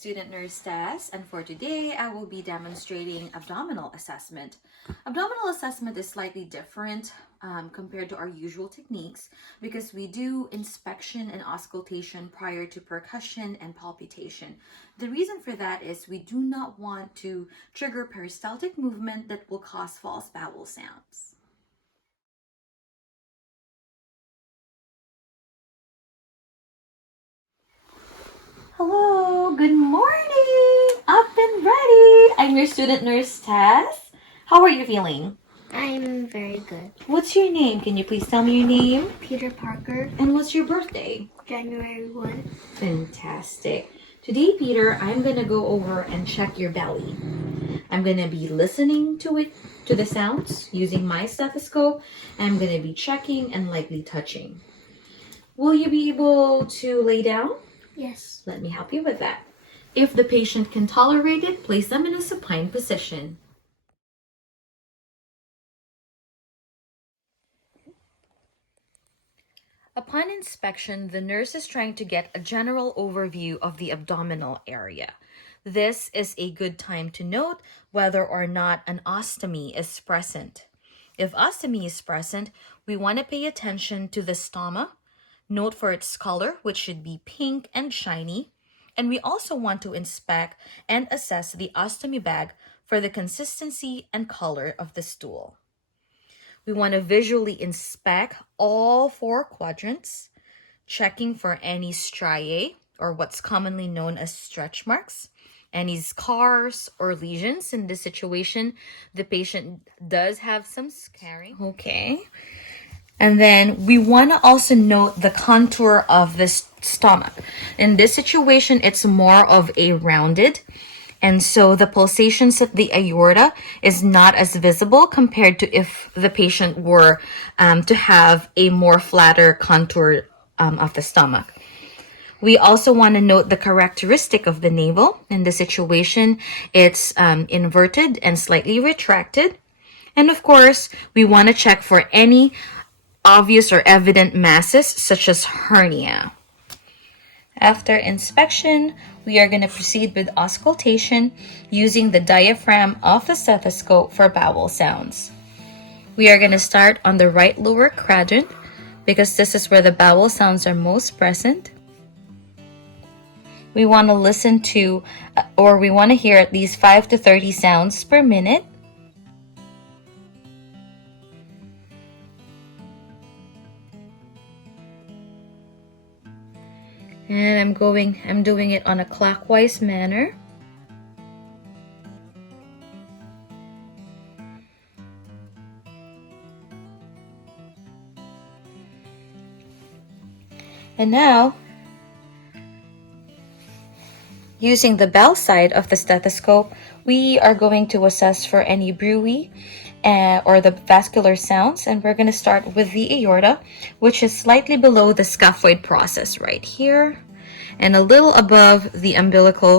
student nurse Tess, and for today I will be demonstrating abdominal assessment. Abdominal assessment is slightly different compared to our usual techniques because we do inspection and auscultation prior to percussion and palpitation. The reason for that is we do not want to trigger peristaltic movement that will cause false bowel sounds. Hello, good morning! Up and ready! I'm your student nurse, Tess. How are you feeling? I'm very good. What's your name? Can you please tell me your name? Peter Parker, And what's your birthday? January 1. Fantastic. Today, Peter, I'm gonna go over and check your belly. I'm gonna be listening to the sounds, using my stethoscope. I'm gonna be checking and lightly touching. Will you be able to lay down? Yes. Let me help you with that. If the patient can tolerate it, place them in a supine position. Upon inspection, the nurse is trying to get a general overview of the abdominal area. This is a good time to note whether or not an ostomy is present. If ostomy is present, we want to pay attention to the stoma. Note for its color, which should be pink and shiny. And we also want to inspect and assess the ostomy bag for the consistency and color of the stool. We want to visually inspect all four quadrants, checking for any striae, or what's commonly known as stretch marks, any scars or lesions. In this situation, the patient does have some scarring. Okay. And then we want to also note the contour of the stomach. In this situation, it's more of a rounded. And so the pulsations of the aorta is not as visible compared to if the patient were to have a more flatter contour of the stomach. We also want to note the characteristic of the navel. In this situation, it's inverted and slightly retracted. And of course, we want to check for any obvious or evident masses such as hernia. After inspection, we are going to proceed with auscultation using the diaphragm of the stethoscope for bowel sounds. We are going to start on the right lower quadrant because this is where the bowel sounds are most present. We want to listen to, or we want to hear at least 5 to 30 sounds per minute. And I'm doing it on a clockwise manner. And now, using the bell side of the stethoscope, we are going to assess for any bruit or the vascular sounds, and we're going to start with the aorta, which is slightly below the scaphoid process right here and a little above the umbilicus.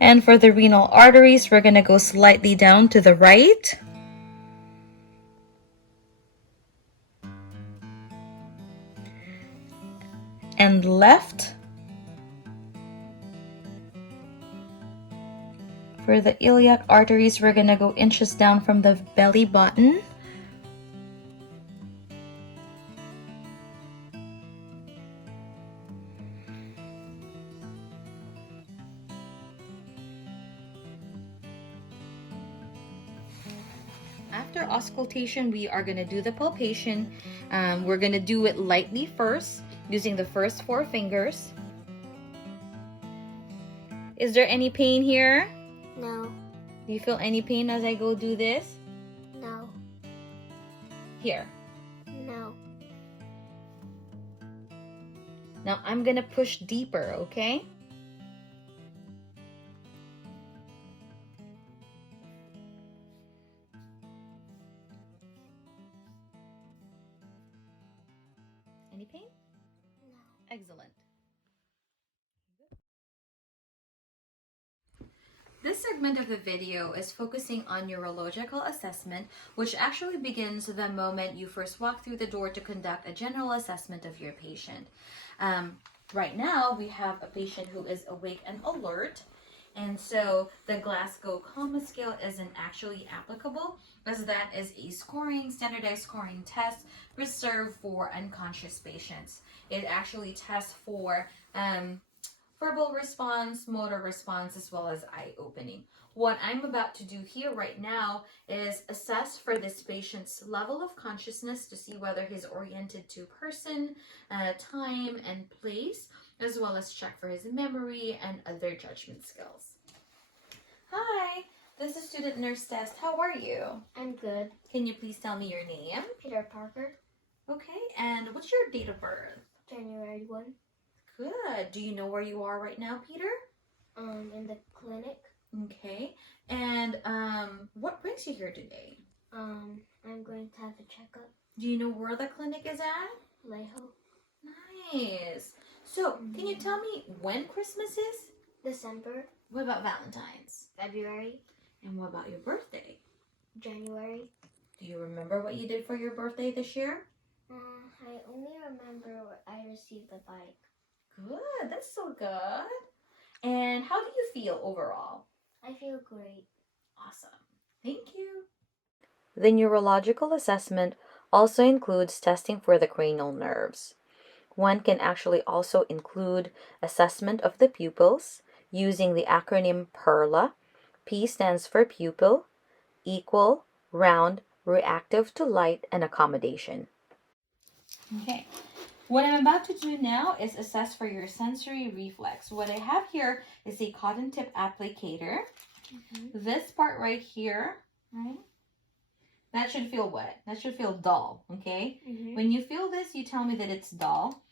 And for the renal arteries, we're going to go slightly down to the right. And left. For the iliac arteries, we're going to go inches down from the belly button. After auscultation, we are going to do the palpation. We're going to do it lightly first, using the first 4 fingers. Is there any pain here? No. Do you feel any pain as I go do this? No. Here. No. Now I'm going to push deeper, okay? Any pain? No. Excellent. This segment of the video is focusing on neurological assessment, which actually begins the moment you first walk through the door to conduct a general assessment of your patient. Right now, we have a patient who is awake and alert, and so the Glasgow Coma Scale isn't actually applicable, as that is a standardized scoring test reserved for unconscious patients. It actually tests for verbal response, motor response, as well as eye opening. What I'm about to do here right now is assess for this patient's level of consciousness to see whether he's oriented to person, time, and place, as well as check for his memory and other judgment skills. Hi, this is Student Nurse Test. How are you? I'm good. Can you please tell me your name? Peter Parker, Okay, and what's your date of birth? January 1. Good. Do you know where you are right now, Peter? In the clinic. Okay. And what brings you here today? I'm going to have a checkup. Do you know where the clinic is at? Leho. Nice. So, can you tell me when Christmas is? December. What about Valentine's? February. And what about your birthday? January. Do you remember what you did for your birthday this year? I only remember I received a bike. Good. That's so good. And how do you feel overall? I feel great. Awesome. Thank you. The neurological assessment also includes testing for the cranial nerves. One can actually also include assessment of the pupils using the acronym PERLA. P stands for pupil, equal, round, reactive to light, and accommodation. Okay. What I'm about to do now is assess for your sensory reflex. What I have here is a cotton tip applicator. This part right here, right? That should feel wet. That should feel dull, okay? When you feel this, you tell me that it's dull.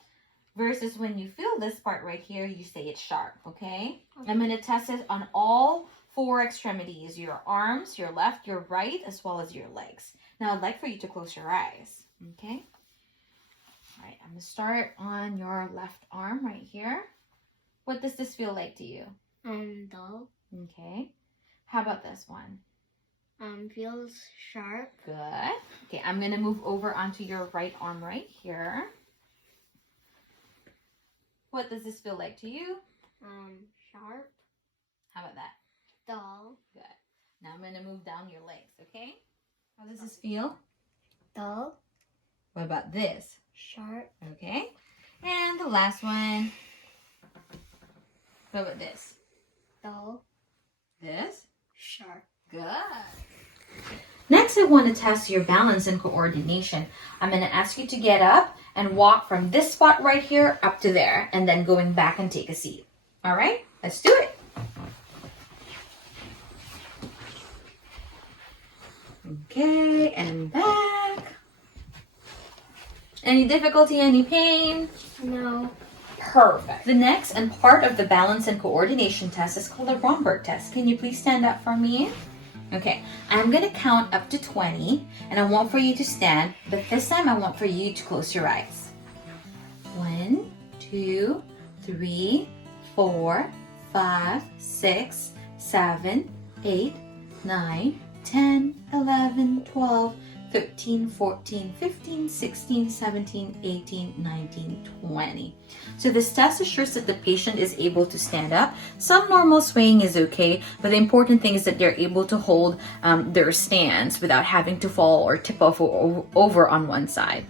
Versus when you feel this part right here, you say it's sharp, okay? I'm going to test it on all 4 extremities. Your arms, your left, your right, as well as your legs. Now, I'd like for you to close your eyes, okay? All right, I'm going to start on your left arm right here. What does this feel like to you? Dull. Okay. How about this one? Feels sharp. Good. Okay, I'm going to move over onto your right arm right here. What does this feel like to you? Sharp. How about that? Dull. Good. Now I'm going to move down your legs, okay? How does this feel? Dull. What about this? Sharp. Okay. And the last one. What about this? Dull. This? Sharp. Good. Next, I want to test your balance and coordination. I'm going to ask you to get up and walk from this spot right here up to there, and then going back and take a seat. All right? Let's do it. Okay, and back. Any difficulty, any pain? No. Perfect. The next and part of the balance and coordination test is called the Romberg test. Can you please stand up for me? Okay, I'm going to count up to 20, and I want for you to stand, but this time I want for you to close your eyes. 1, 2, 3, 4, 5, 6, 7, 8, 9, 10, 11, 12, 13, 14, 15, 16, 17, 18, 19, 20. So this test assures that the patient is able to stand up. Some normal swaying is okay, but the important thing is that they're able to hold their stance without having to fall or tip over on one side.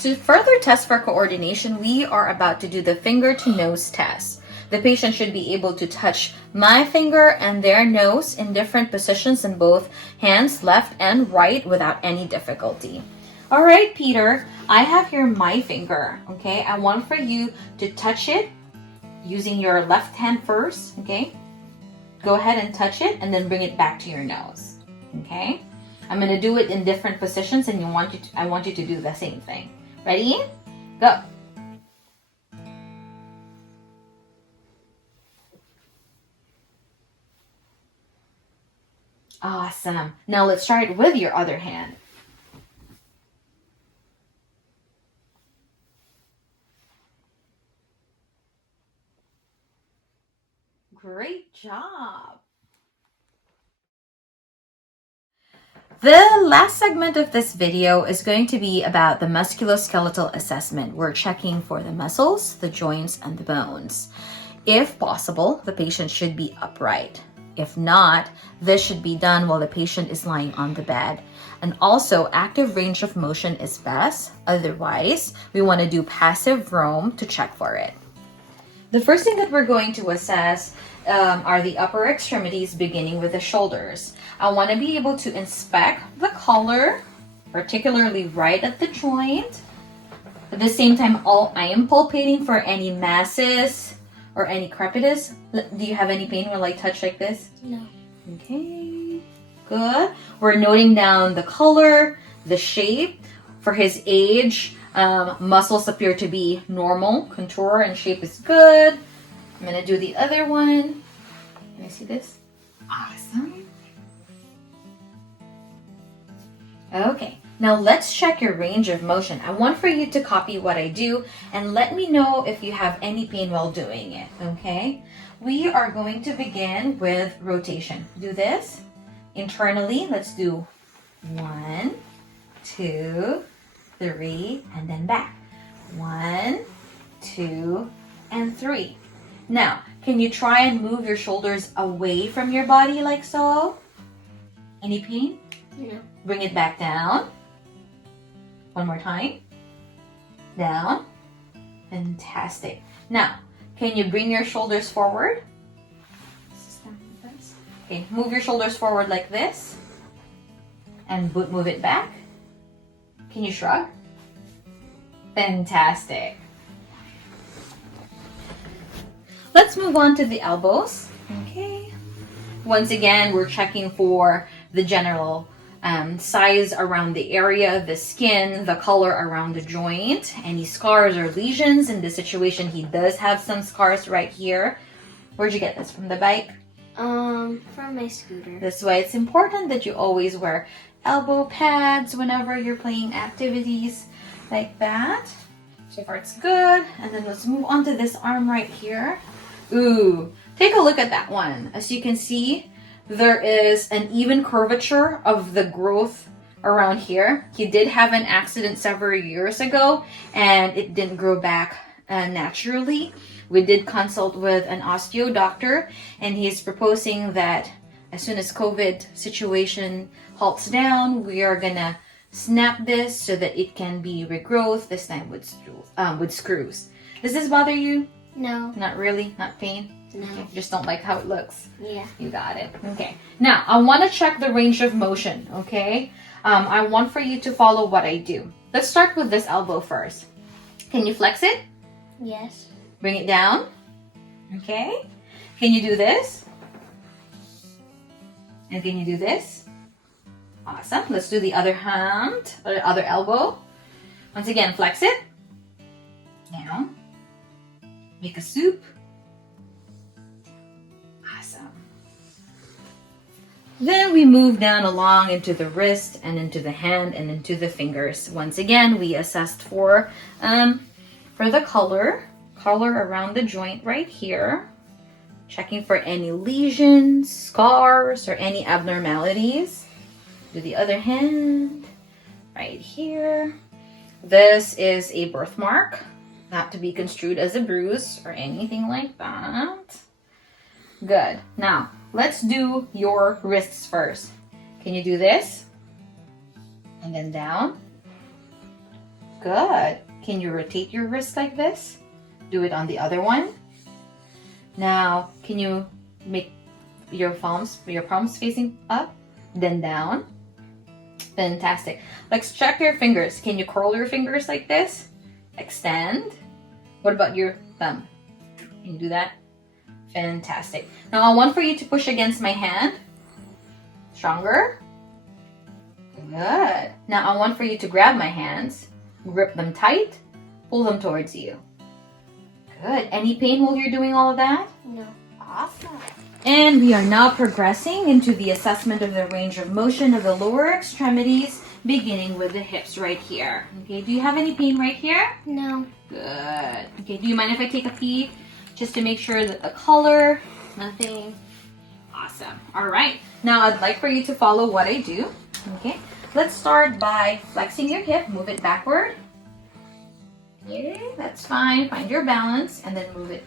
To further test for coordination, we are about to do the finger to nose test. The patient should be able to touch my finger and their nose in different positions in both hands, left and right, without any difficulty. All right, Peter, I have here my finger, okay? I want for you to touch it using your left hand first, okay? Go ahead and touch it and then bring it back to your nose, okay? I'm going to do it in different positions, and I want you to do the same thing. Ready? Go. Awesome. Now let's try it with your other hand. Great job. The last segment of this video is going to be about the musculoskeletal assessment. We're checking for the muscles, the joints, and the bones. If possible, the patient should be upright. If not, this should be done while the patient is lying on the bed. And also, active range of motion is best. Otherwise, we want to do passive roam to check for it. The first thing that we're going to assess are the upper extremities, beginning with the shoulders. I want to be able to inspect the collar, particularly right at the joint. At the same time, I am palpating for any masses or any crepitus. Do you have any pain when I touch like this? No. Okay, good. We're noting down the color, the shape. For his age, muscles appear to be normal. Contour and shape is good. I'm gonna do the other one. Can I see this? Awesome. Okay, now let's check your range of motion. I want for you to copy what I do and let me know if you have any pain while doing it, okay? We are going to begin with rotation. Do this internally. Let's do 1, 2, 3, and then back. 1, 2, and 3. Now, can you try and move your shoulders away from your body like so? Any pain? No. Bring it back down. One more time. Down. Fantastic. Now, can you bring your shoulders forward? Okay, move your shoulders forward like this. And move it back. Can you shrug? Fantastic. Let's move on to the elbows. Okay. Once again, we're checking for the general size around the area of the skin, the color around the joint, any scars or lesions. In this situation, he does have some scars right here. Where'd you get this? From the bike? From my scooter. This way, it's important that you always wear elbow pads whenever you're playing activities like that. So far it's good. And then let's move on to this arm right here. Ooh, take a look at that one. As you can see, there is an even curvature of the growth around here. He did have an accident several years ago and it didn't grow back naturally. We did consult with an osteo doctor and he's proposing that as soon as COVID situation halts down, we are gonna snap this so that it can be regrowth, this time with screws. Does this bother you? No. Not really? Not pain? No. Okay, just don't like how it looks. Yeah. You got it. Okay. Now, I want to check the range of motion, okay? I want for you to follow what I do. Let's start with this elbow first. Can you flex it? Yes. Bring it down. Okay. Can you do this? And can you do this? Awesome. Let's do the other hand, or the other elbow. Once again, flex it. Down. Make a soup. Awesome. Then we move down along into the wrist and into the hand and into the fingers. Once again, we assessed for the color around the joint right here. Checking for any lesions, scars, or any abnormalities. Do the other hand right here. This is a birthmark, not to be construed as a bruise or anything like that. Good. Now, let's do your wrists first. Can you do this? And then down. Good. Can you rotate your wrist like this? Do it on the other one. Now, can you make your palms facing up, then down? Fantastic. Let's check your fingers. Can you curl your fingers like this? Extend. What about your thumb? Can you do that? Fantastic. Now I want for you to push against my hand. Stronger. Good. Now I want for you to grab my hands, grip them tight, pull them towards you. Good. Any pain while you're doing all of that? No. Awesome. And we are now progressing into the assessment of the range of motion of the lower extremities, beginning with the hips right here. Okay, do you have any pain right here? No. Good. Okay, do you mind if I take a peek just to make sure that the color Nothing? Awesome. All right. Now I'd like for you to follow what I do. Okay. Let's start by flexing your hip. Move it backward. Okay, that's fine. Find your balance and then move it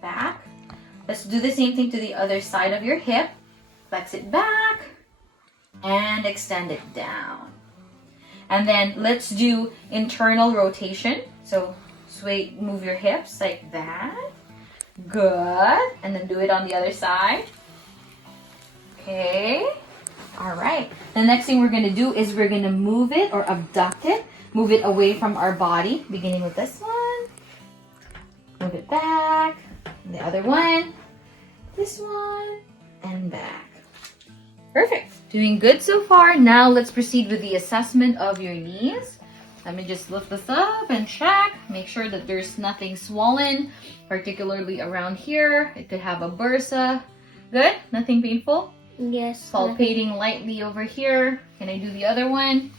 back. Let's do the same thing to the other side of your hip. Flex it back and extend it down. And then let's do internal rotation. So sway, move your hips like that. Good. And then do it on the other side. Okay. All right. The next thing we're going to do is we're going to move it or abduct it. Move it away from our body, beginning with this one. Move it back. The other one. This one. And back. Perfect. Doing good so far. Now let's proceed with the assessment of your knees. Let me just lift this up and check. Make sure that there's nothing swollen, particularly around here. It could have a bursa. Good? Nothing painful? Yes. Palpating lightly over here. Can I do the other one?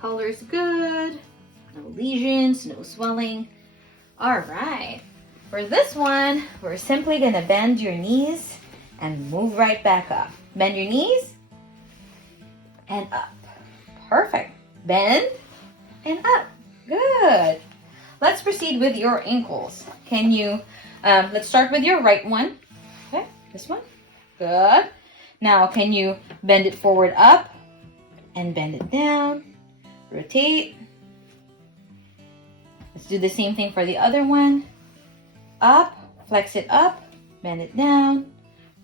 Color's good. No lesions, no swelling. All right. For this one, we're simply gonna bend your knees and move right back up. Bend your knees and up. Perfect. Bend and up. Good. Let's proceed with your ankles. Can you, let's start with your right one. Okay, this one. Good. Now, can you bend it forward up and bend it down? Rotate. Let's do the same thing for the other one. Up, flex it up, bend it down,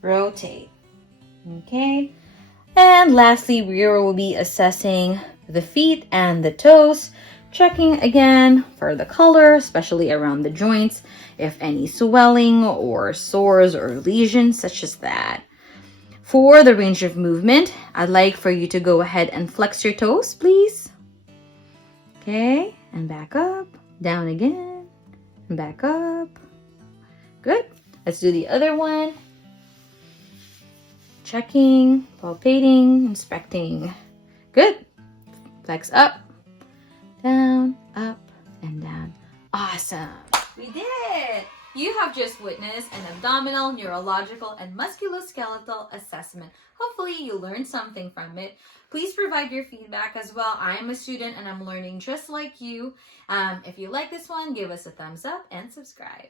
rotate. Okay. And lastly, we will be assessing the feet and the toes, checking again for the color, especially around the joints, if any swelling or sores or lesions such as that. For the range of movement, I'd like for you to go ahead and flex your toes, please. Okay, and back up, down again, and back up. Good. Let's do the other one. Checking, palpating, inspecting. Good. Flex up, and down. Awesome. We did it. You have just witnessed an abdominal, neurological, and musculoskeletal assessment. Hopefully you learned something from it. Please provide your feedback as well. I am a student and I'm learning just like you. If you like this one, give us a thumbs up and subscribe.